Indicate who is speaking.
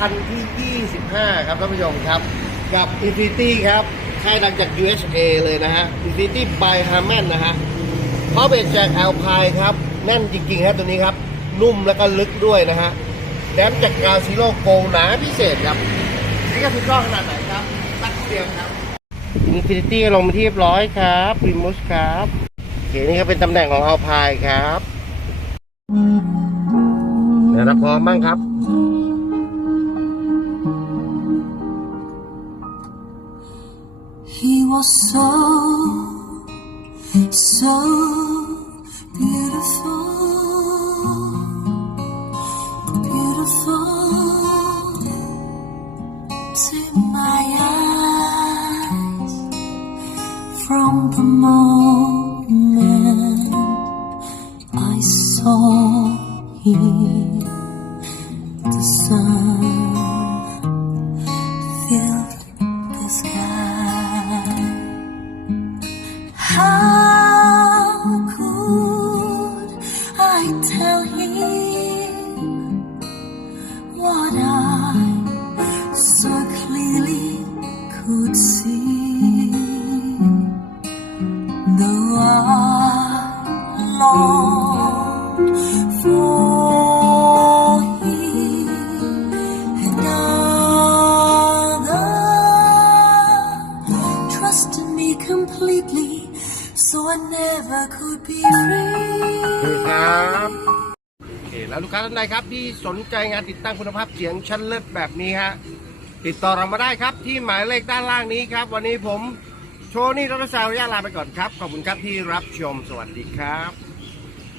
Speaker 1: คันที่ 25 ครับท่านผู้ชมครับ กับ Infinity ครับค่ายดังจาก USA เลยนะฮะ Infinity by Harman นะฮะเพราะเบรกจาก Alpine ครับแน่นจริงๆครับตัวนี้ครับ นุ่มแล้วก็ลึกด้วยนะฮะแดมจากกาวซีโร่โกงหนาพิเศษครับ นี่ก็คือกล้องขนาดไหนครับตัดเดียวครับ Infinity ลงมาที่เรียบร้อยครับริมุสครับโอเคนี่ก็เป็นตำแหน่งของ Alpine ครับเดี๋ยวพร้อมบ้างครับ
Speaker 2: He was so, so beautiful, beautiful to my eyes from the moment I saw him. The sun How could I tell him what I so clearly could see? Though I longed so I never could be free.
Speaker 1: ครับโอเคแล้วลูกค้าท่านใดครับที่สนใจงานติดตั้งคุณภาพเสียงชั้นเลิศแบบนี้ฮะติดต่อเรามาได้ครับที่หมายเลขด้านล่างนี้ครับ วันนี้ผมโชนี่รัตนสาวญาลาไปก่อนครับ ขอบคุณครับที่รับชมสวัสดีครับ